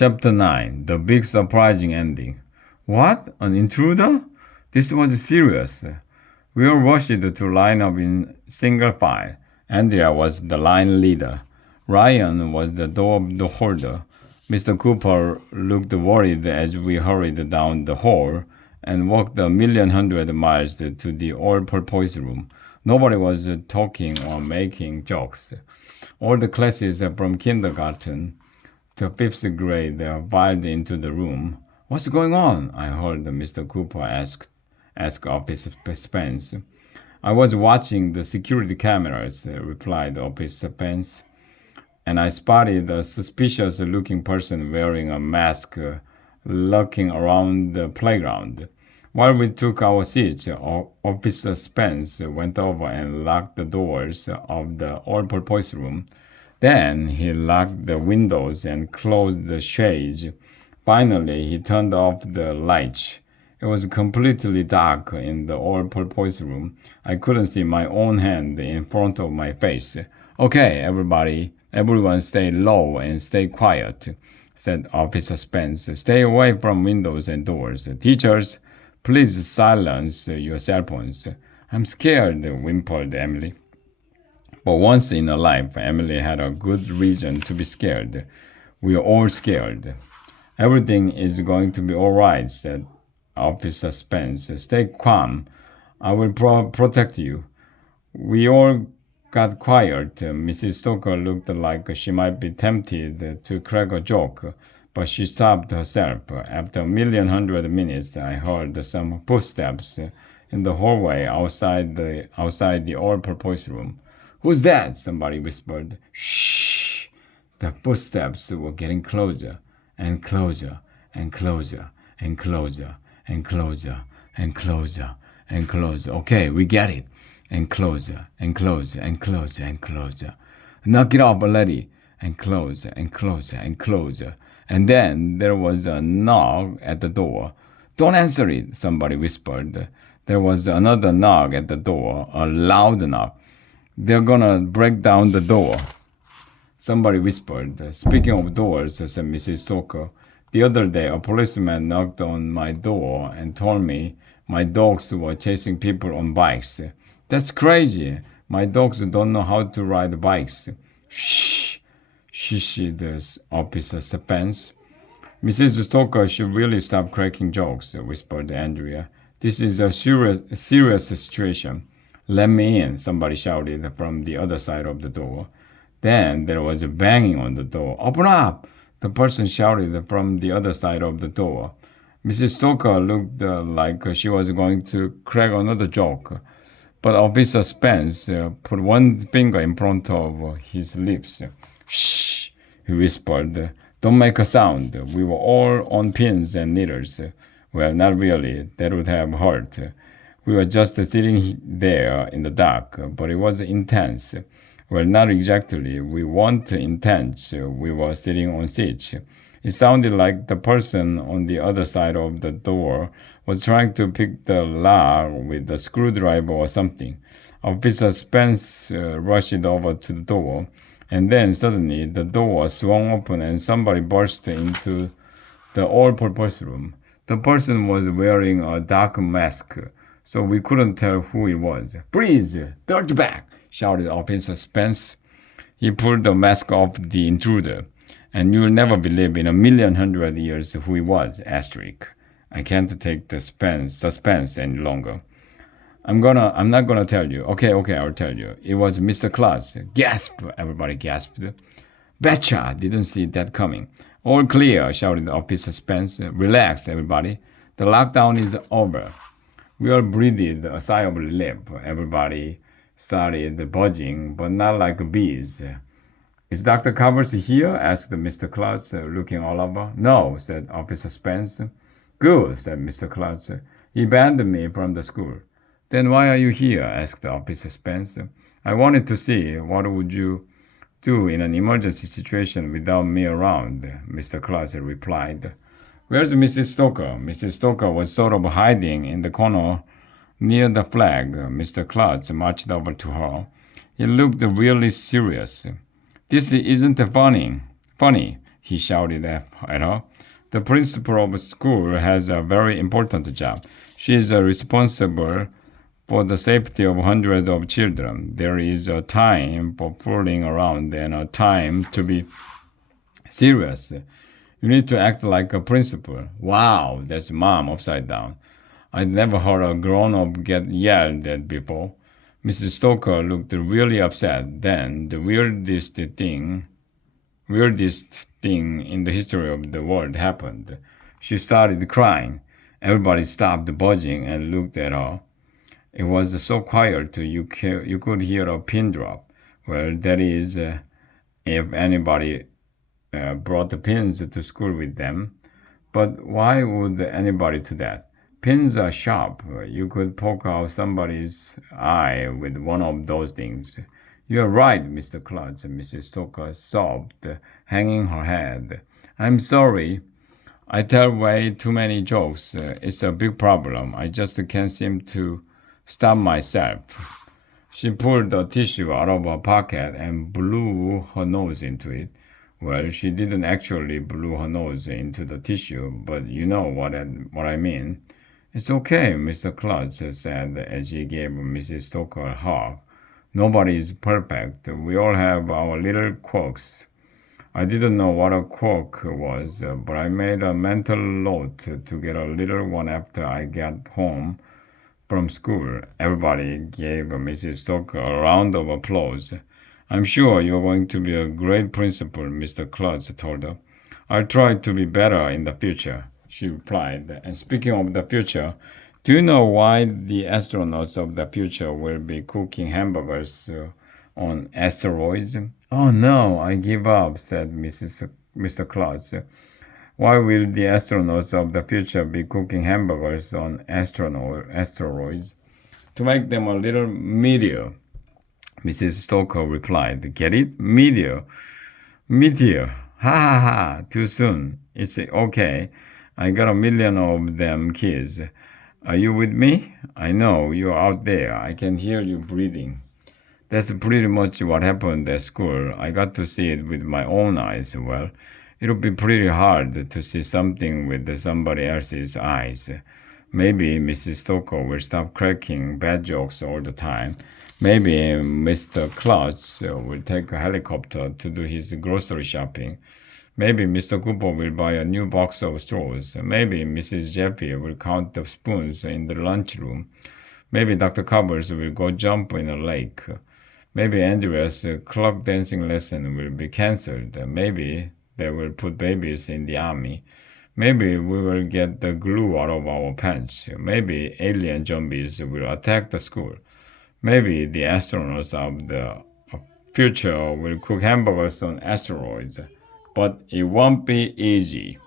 Chapter 9 The Big Surprising Ending. What? An intruder? This was serious. We all rushed to line up in single file. Andrea was the line leader. Ryan was the door holder. Mr. Cooper looked worried as we hurried down the hall and walked a million hundred miles to the all-purpose room. Nobody was talking or making jokes. All the classes from kindergarten to fifth grade filed into the room. What's going on? I heard Mr. Cooper ask Office Spence. I was watching the security cameras, replied Office Spence, and I spotted a suspicious-looking person wearing a mask lurking around the playground. While we took our seats, Officer Spence went over and locked the doors of the all-purpose room. Then he locked the windows and closed the shades. Finally, he turned off the lights. It was completely dark in the all-purpose room. I couldn't see my own hand in front of my face. Okay, everyone stay low and stay quiet, said Officer Spence. Stay away from windows and doors. Teachers, please silence your cell phones. I'm scared, whimpered Emily. But once in her life, Emily had a good reason to be scared. We are all scared. Everything is going to be all right, said Officer Spence. Stay calm. I will protect you. We all got quiet. Mrs. Stoker looked like she might be tempted to crack a joke, but she stopped herself. After a million hundred minutes, I heard some footsteps in the hallway outside the all-purpose room. Who's that? Somebody whispered. Shh! The footsteps were getting closer and closer and closer and closer and closer and closer and closer. Okay, we get it. And closer and closer and closer and closer. Knock it off already. And closer and closer and closer. And then there was a knock at the door. Don't answer it, somebody whispered. There was another knock at the door, a loud knock. They're gonna break down the door, somebody whispered. Speaking of doors, said Mrs. Stoker, the other day a policeman knocked on my door and told me my dogs were chasing people on bikes. That's crazy. My dogs don't know how to ride bikes. Shh, shishid Officer Spence. Mrs. Stoker should really stop cracking jokes, whispered Andrea. This is a serious situation. Let me in, somebody shouted from the other side of the door. Then there was a banging on the door. Open up! The person shouted from the other side of the door. Mrs. Stoker looked like she was going to crack another joke, but Officer Spence put one finger in front of his lips. Shh, he whispered. Don't make a sound. We were all on pins and needles. Well, not really. That would have hurt. We were just sitting there in the dark, but it was intense. Well, not exactly. We weren't intense. We were sitting on seats. It sounded like the person on the other side of the door was trying to pick the lock with a screwdriver or something. Officer Spence rushed over to the door, and then suddenly the door swung open and somebody burst into the all-purpose room. The person was wearing a dark mask, so we couldn't tell who it was. Freeze! Dirtbag! Shouted Officer Spence. He pulled the mask off the intruder, and you'll never believe in a million hundred years who he was, asterisk. I can't take the suspense any longer. I'm not gonna tell you. Okay, I'll tell you. It was Mr. Claus. Gasp! Everybody gasped. Betcha! Didn't see that coming. All clear, shouted Officer Spence. Relax, everybody. The lockdown is over. We all breathed a sigh of relief. Everybody started buzzing, but not like bees. Is Dr. Covers here? Asked Mr. Claus, looking all over. No, said Officer Spence. Good, said Mr. Claus. He banned me from the school. Then why are you here? Asked Officer Spence. I wanted to see what would you do in an emergency situation without me around, Mr. Claus replied. Where's Mrs. Stoker? Mrs. Stoker was sort of hiding in the corner near the flag. Mr. Claus marched over to her. He looked really serious. This isn't funny. he shouted at her. The principal of school has a very important job. She is responsible for the safety of hundreds of children. There is a time for fooling around and a time to be serious. You need to act like a principal. Wow, that's mom upside down. I'd never heard a grown up get yelled at before. Mrs. Stoker looked really upset. Then the weirdest thing in the history of the world happened. She started crying. Everybody stopped buzzing and looked at her. It was so quiet you could hear a pin drop. Well, that is, if anybody brought the pins to school with them. But why would anybody do that? Pins are sharp. You could poke out somebody's eye with one of those things. You're right, Mr. Klutz, Mrs. Stoker sobbed, hanging her head. I'm sorry. I tell way too many jokes. It's a big problem. I just can't seem to stop myself. She pulled a tissue out of her pocket and blew her nose into it. Well, she didn't actually blow her nose into the tissue, but you know what I mean. It's okay, Mr. Klutz said as he gave Mrs. Stoker a hug. Nobody is perfect. We all have our little quirks. I didn't know what a quirk was, but I made a mental note to get a little one after I got home from school. Everybody gave Mrs. Stoker a round of applause. I'm sure you're going to be a great principal, Mr. Klutz told her. I'll try to be better in the future, she replied. And speaking of the future, do you know why the astronauts of the future will be cooking hamburgers on asteroids? Oh no, I give up, said Mr. Klutz. Why will the astronauts of the future be cooking hamburgers on asteroids? To make them a little meteor, Mrs. Stoker replied. Get it? Meteor. Meteor. Ha ha ha. Too soon. It's okay. I got a million of them kids. Are you with me? I know you're out there. I can hear you breathing. That's pretty much what happened at school. I got to see it with my own eyes. Well, it'll be pretty hard to see something with somebody else's eyes. Maybe Mrs. Stoker will stop cracking bad jokes all the time. Maybe Mr. Klutz will take a helicopter to do his grocery shopping. Maybe Mr. Cooper will buy a new box of straws. Maybe Mrs. Jeffy will count the spoons in the lunchroom. Maybe Dr. Covers will go jump in a lake. Maybe Andrea's clock dancing lesson will be cancelled. Maybe they will put babies in the army. Maybe we will get the glue out of our pants. Maybe alien zombies will attack the school. Maybe the astronauts of the future will cook hamburgers on asteroids. But it won't be easy.